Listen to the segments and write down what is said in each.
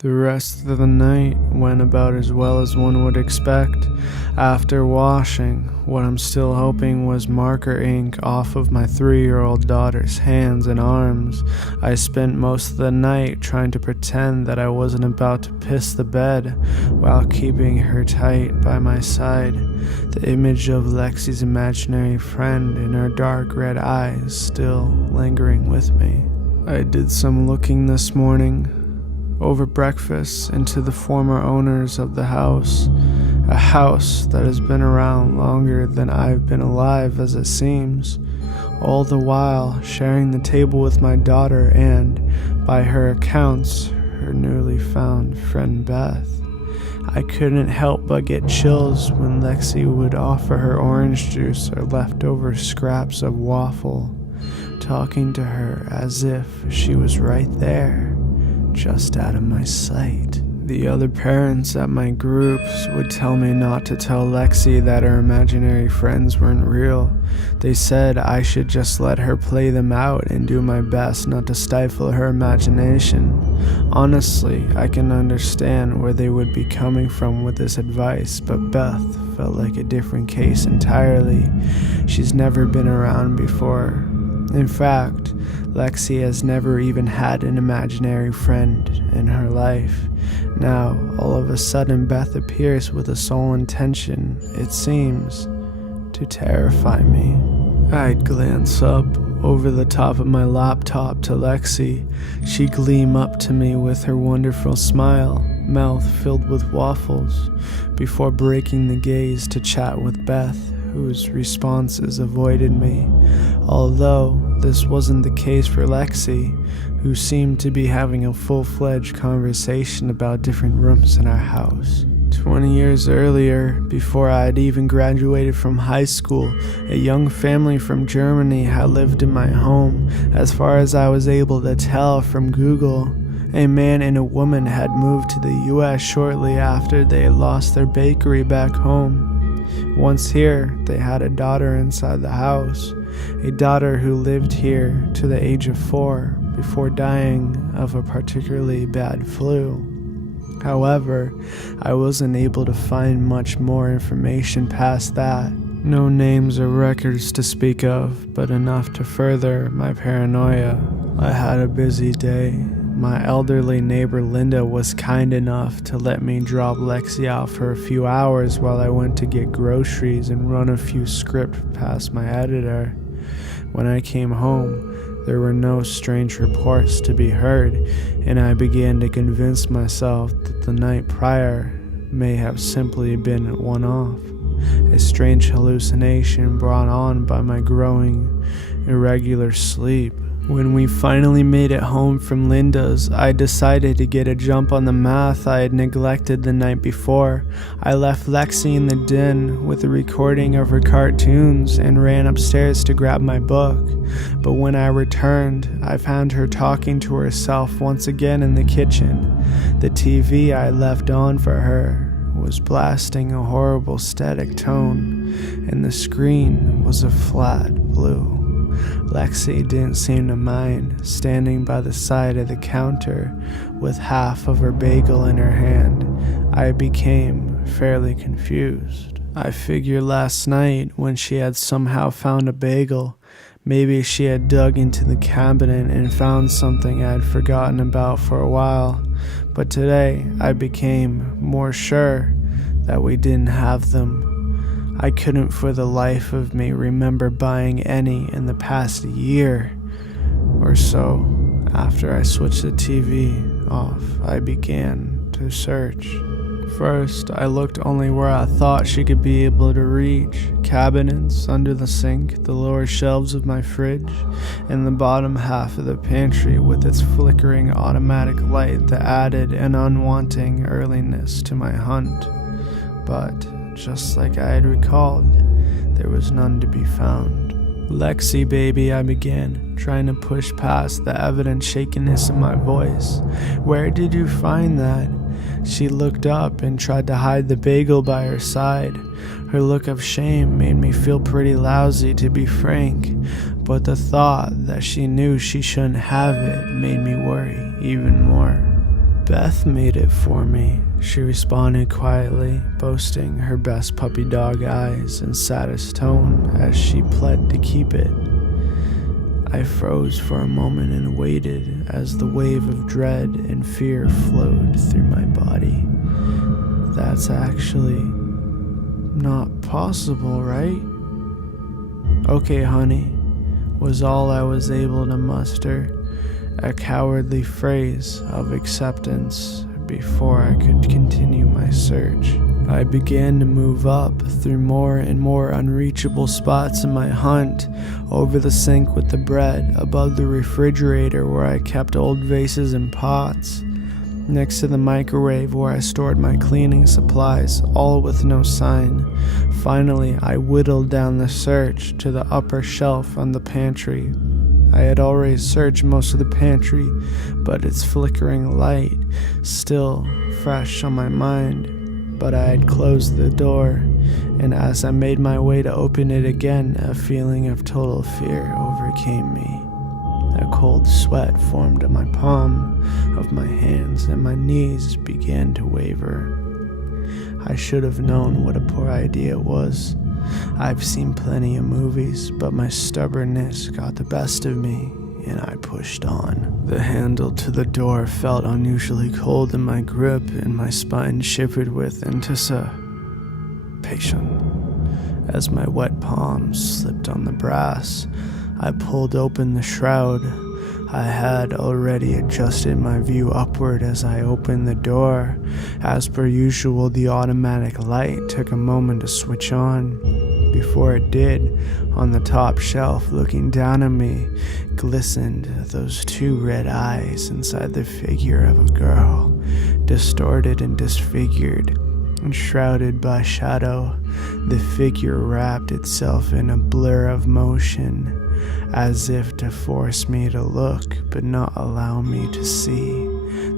The rest of the night went about as well as one would expect. After washing what I'm still hoping was marker ink off of my 3-year-old daughter's hands and arms, I spent most of the night trying to pretend that I wasn't about to piss the bed while keeping her tight by my side, the image of Lexi's imaginary friend and her dark red eyes still lingering with me. I did some looking this morning over breakfast into the former owners of the house, a house that has been around longer than I've been alive as it seems, all the while sharing the table with my daughter and, by her accounts, her newly found friend Beth. I couldn't help but get chills when Lexi would offer her orange juice or leftover scraps of waffle, talking to her as if she was right there, just out of my sight. The other parents at my groups would tell me not to tell Lexi that her imaginary friends weren't real. They said I should just let her play them out and do my best not to stifle her imagination. Honestly, I can understand where they would be coming from with this advice, but Beth felt like a different case entirely. She's never been around before. In fact, Lexi has never even had an imaginary friend in her life. Now, all of a sudden, Beth appears with the sole intention, it seems, to terrify me. I'd glance up over the top of my laptop to Lexi. She'd gleam up to me with her wonderful smile, mouth filled with waffles, before breaking the gaze to chat with Beth, whose responses avoided me, although this wasn't the case for Lexi, who seemed to be having a full-fledged conversation about different rooms in our house. 20 years earlier, before I had even graduated from high school, a young family from Germany had lived in my home. As far as I was able to tell from Google, a man and a woman had moved to the US shortly after they had lost their bakery back home. Once here, they had a daughter inside the house, a daughter who lived here to the age of 4 before dying of a particularly bad flu. However, I wasn't able to find much more information past that. No names or records to speak of, but enough to further my paranoia. I had a busy day. My elderly neighbor Linda was kind enough to let me drop Lexi out for a few hours while I went to get groceries and run a few scripts past my editor. When I came home, there were no strange reports to be heard, and I began to convince myself that the night prior may have simply been one-off, a strange hallucination brought on by my growing irregular sleep. When we finally made it home from Linda's, I decided to get a jump on the math I had neglected the night before. I left Lexi in the den with a recording of her cartoons and ran upstairs to grab my book. But when I returned, I found her talking to herself once again in the kitchen. The TV I left on for her was blasting a horrible static tone, and the screen was a flat blue. Lexi didn't seem to mind, standing by the side of the counter with half of her bagel in her hand. I became fairly confused. I figured last night, when she had somehow found a bagel, maybe she had dug into the cabinet and found something I had forgotten about for a while. But today, I became more sure that we didn't have them. I couldn't for the life of me remember buying any in the past year or so. After I switched the TV off, I began to search. First, I looked only where I thought she could be able to reach: cabinets, under the sink, the lower shelves of my fridge, and the bottom half of the pantry with its flickering automatic light that added an unwanting earliness to my hunt. But just like I had recalled, there was none to be found. "Lexi, baby," I began, trying to push past the evident shakiness in my voice. "Where did you find that?" She looked up and tried to hide the bagel by her side. Her look of shame made me feel pretty lousy, to be frank, but the thought that she knew she shouldn't have it made me worry even more. Beth made it for me, she responded quietly, boasting her best puppy dog eyes and saddest tone as she pled to keep it. I froze for a moment and waited as the wave of dread and fear flowed through my body. That's actually not possible, right? Okay, honey, was all I was able to muster, a cowardly phrase of acceptance before I could continue my search. I began to move up through more and more unreachable spots in my hunt, over the sink with the bread, above the refrigerator where I kept old vases and pots, next to the microwave where I stored my cleaning supplies, all with no sign. Finally, I whittled down the search to the upper shelf on the pantry. I had already searched most of the pantry, but its flickering light still fresh on my mind. But I had closed the door, and as I made my way to open it again, a feeling of total fear overcame me. A cold sweat formed on my palm of my hands, and my knees began to waver. I should have known what a poor idea it was. I've seen plenty of movies, but my stubbornness got the best of me, and I pushed on. The handle to the door felt unusually cold in my grip, and my spine shivered with anticipation as my wet palms slipped on the brass. I pulled open the shroud. I had already adjusted my view upward as I opened the door. As per usual, the automatic light took a moment to switch on. Before it did, on the top shelf, looking down at me, glistened those two red eyes inside the figure of a girl, distorted and disfigured, and shrouded by shadow. The figure wrapped itself in a blur of motion, as if to force me to look but not allow me to see.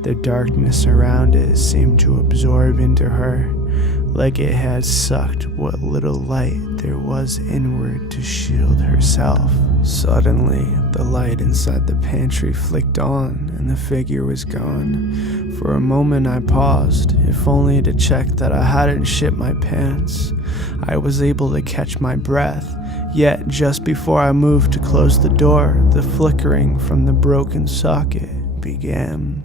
The darkness around it seemed to absorb into her, like it had sucked what little light there was inward to shield herself. Suddenly, the light inside the pantry flicked on, and the figure was gone. For a moment I paused, if only to check that I hadn't shit my pants. I was able to catch my breath, yet just before I moved to close the door, the flickering from the broken socket began.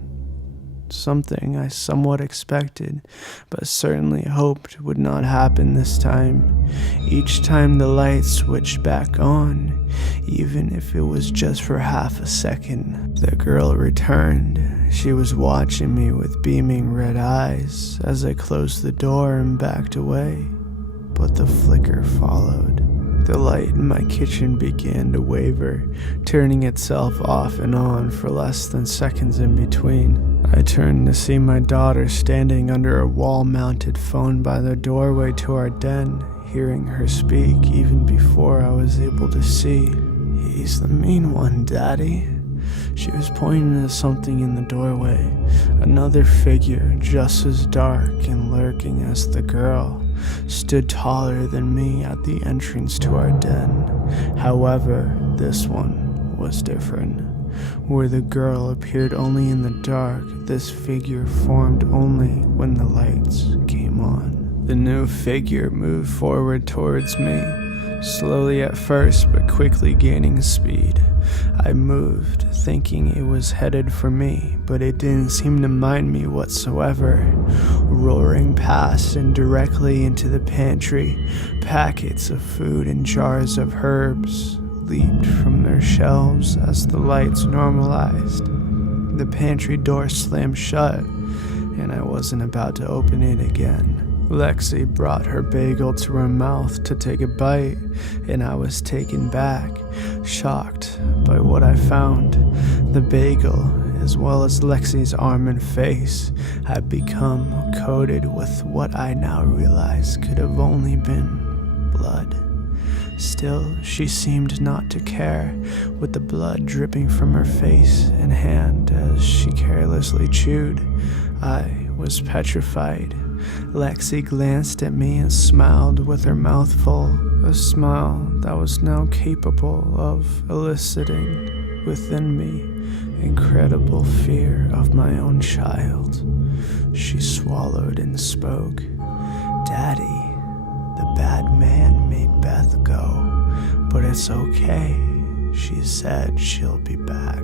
Something I somewhat expected, but certainly hoped would not happen this time. Each time the light switched back on, even if it was just for half a second, the girl returned. She was watching me with beaming red eyes as I closed the door and backed away, but the flicker followed. The light in my kitchen began to waver, turning itself off and on for less than seconds in between. I turned to see my daughter standing under a wall-mounted phone by the doorway to our den, hearing her speak even before I was able to see. "He's the mean one, Daddy." She was pointing to something in the doorway, another figure just as dark and lurking as the girl stood taller than me at the entrance to our den. However, this one was different. Where the girl appeared only in the dark, this figure formed only when the lights came on. The new figure moved forward towards me, slowly at first but quickly gaining speed. I moved, thinking it was headed for me, but it didn't seem to mind me whatsoever. Roaring past and directly into the pantry, packets of food and jars of herbs leaped from their shelves as the lights normalized. The pantry door slammed shut, and I wasn't about to open it again. Lexi brought her bagel to her mouth to take a bite, and I was taken back, shocked by what I found. The bagel, as well as Lexi's arm and face, had become coated with what I now realize could have only been blood. Still, she seemed not to care, with the blood dripping from her face and hand as she carelessly chewed. I was petrified. Lexi glanced at me and smiled with her mouth full, a smile that was now capable of eliciting within me incredible fear of my own child. She swallowed and spoke. Daddy, the bad man made Beth go, but it's okay. She said she'll be back.